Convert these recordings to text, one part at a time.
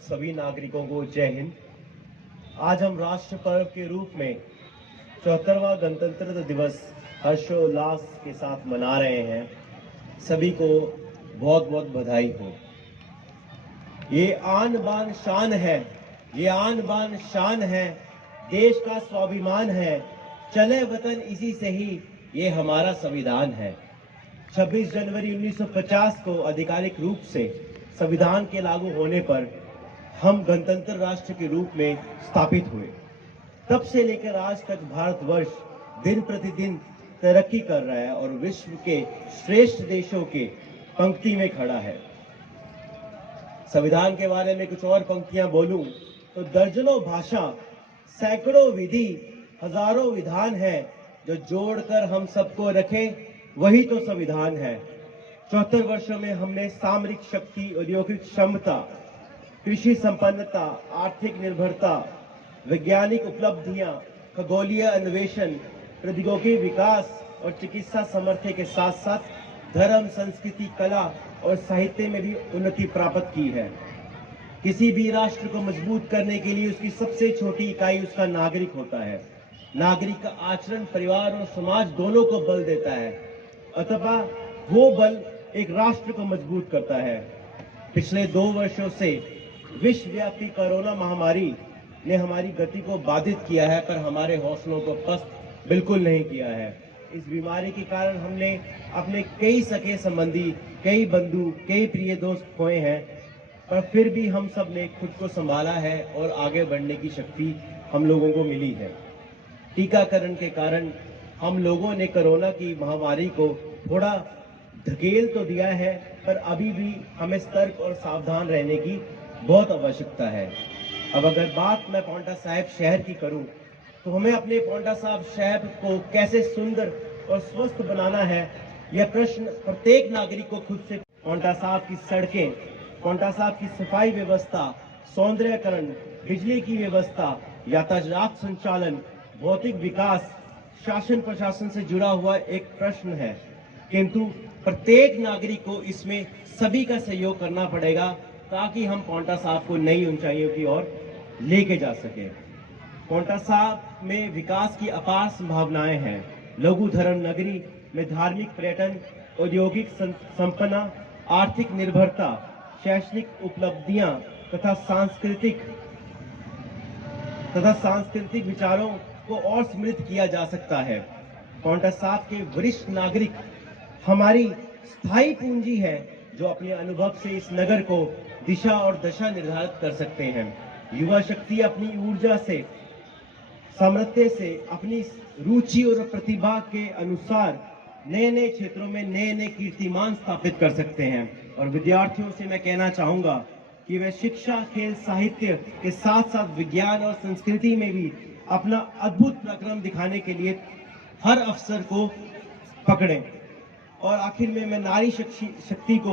सभी नागरिकों को जय हिंद। आज हम राष्ट्र पर्व के रूप में 74वां गणतंत्र दिवस हर्षोल्लास के साथ मना रहे हैं। सभी को बहुत बहुत बधाई हो। ये आन बान शान है, ये आन बान शान है, देश का स्वाभिमान है, चले वतन इसी से ही, ये हमारा संविधान है। 26 जनवरी 1950 को आधिकारिक रूप से संविधान के लागू होने पर हम गणतंत्र राष्ट्र के रूप में स्थापित हुए। तब से लेकर आज तक भारतवर्ष दिन प्रतिदिन तरक्की कर रहा है और विश्व के श्रेष्ठ देशों के पंक्ति में खड़ा है। संविधान के बारे में कुछ और पंक्तियां बोलूं तो दर्जनों भाषा, सैकड़ों विधि, हजारों विधान है, जो जोड़कर हम सबको रखे वही तो संविधान है। 74 वर्षों में हमने सामरिक शक्ति, औद्योगिक क्षमता, कृषि संपन्नता, आर्थिक निर्भरता, वैज्ञानिक उपलब्धियां, खगोलीय अन्वेषण, प्रौद्योगिकी विकास और चिकित्सा सामर्थ्य के साथ साथ धर्म, संस्कृति, कला और साहित्य में भी उन्नति प्राप्त की है। किसी भी राष्ट्र को मजबूत करने के लिए उसकी सबसे छोटी इकाई उसका नागरिक होता है। नागरिक का आचरण परिवार और समाज दोनों को बल देता है, अथवा वो बल एक राष्ट्र को मजबूत करता है। पिछले 2 वर्षों से विश्वव्यापी कोरोना महामारी ने हमारी गति को बाधित किया है, पर हमारे हौसलों को पस्त बिल्कुल नहीं किया है। इस बीमारी के कारण हमने अपने कई सगे संबंधी, कई बंधु, कई प्रिय दोस्त खोए हैं, पर फिर भी हम सब ने खुद को संभाला है और आगे बढ़ने की शक्ति हम लोगों को मिली है। टीकाकरण के कारण हम लोगों ने कोरोना की महामारी को थोड़ा धकेल तो दिया है, पर अभी भी हमें सतर्क और सावधान रहने की बहुत आवश्यकता है। अब अगर बात मैं पांवटा साहिब शहर की करूं, तो हमें अपने पांवटा साहिब शहर को कैसे सुंदर और स्वस्थ बनाना है, यह प्रश्न प्रत्येक नागरिक को खुद से। पांवटा साहिब की सड़कें, पांवटा साहिब की सफाई व्यवस्था, सौंदर्यकरण, बिजली की व्यवस्था, यातायात संचालन, भौतिक विकास, शासन प्रशासन से जुड़ा हुआ एक प्रश्न है, किंतु प्रत्येक नागरिक को इसमें सभी का सहयोग करना पड़ेगा ताकि हम पांवटा साहिब को नई ऊंचाइयों की ओर लेके जा सके। पांवटा साहिब में विकास की अपार संभावनाएं हैं। लघु धर्म नगरी में धार्मिक पर्यटन, औद्योगिक संपन्ना, आर्थिक निर्भरता, शैक्षणिक उपलब्धियां तथा सांस्कृतिक विचारों को और समृद्ध किया जा सकता है। पांवटा साहिब के वरिष्ठ नागरिक हमारी स्थायी पूंजी है, जो अपने अनुभव से इस नगर को दिशा और दशा निर्धारित कर सकते हैं। युवा शक्ति अपनी ऊर्जा से, सामर्थ्य से, अपनी रुचि और प्रतिभा के अनुसार नए नए क्षेत्रों में नए नए कीर्तिमान स्थापित कर सकते हैं। और विद्यार्थियों से मैं कहना चाहूंगा कि वे शिक्षा, खेल, साहित्य के साथ साथ विज्ञान और संस्कृति में भी अपना अद्भुत पराक्रम दिखाने के लिए हर अवसर को पकड़ें। और आखिर में मैं नारी शक्ति को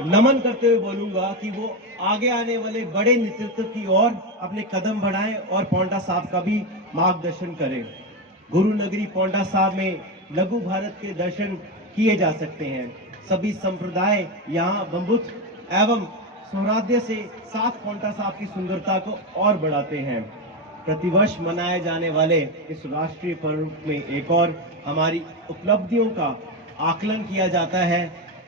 नमन करते हुए बोलूंगा कि वो आगे आने वाले बड़े नेतृत्व की ओर अपने कदम बढ़ाएं और पांवटा साहिब का भी मार्गदर्शन करें। गुरु नगरी पांवटा साहिब में लघु भारत के दर्शन किए जा सकते हैं। सभी संप्रदाय यहाँ बंधुत्व एवं सौहार्द से साथ पांवटा साहिब की सुंदरता को और बढ़ाते हैं। प्रतिवर्ष मनाए जाने वाले इस राष्ट्रीय पर्व में एक और हमारी उपलब्धियों का आकलन किया जाता है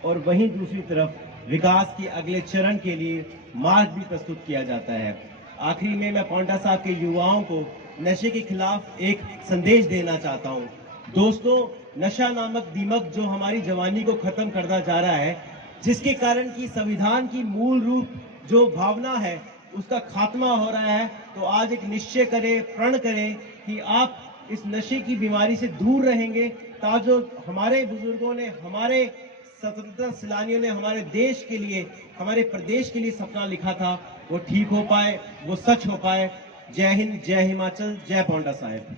और वहीं दूसरी तरफ विकास के अगले चरण के लिए मार्ग भी प्रस्तुत किया जाता है। आखिरी में मैं पांवटा साहिब के युवाओं को नशे के खिलाफ एक संदेश देना चाहता हूं। दोस्तों, नशा नामक दीमक जो हमारी जवानी को खत्म करता जा रहा है, जिसके कारण की संविधान की मूल रूप जो भावना है उसका खात्मा हो रहा है, तो आज एक निश्चय करें, प्रण करें कि आप इस नशे की बीमारी से दूर रहेंगे, ताकि जो हमारे बुजुर्गों ने, हमारे स्वतंत्रता सेनानियों ने हमारे देश के लिए, हमारे प्रदेश के लिए सपना लिखा था, वो ठीक हो पाए, वो सच हो पाए। जय हिंद, जय हिमाचल, जय पांवटा साहिब।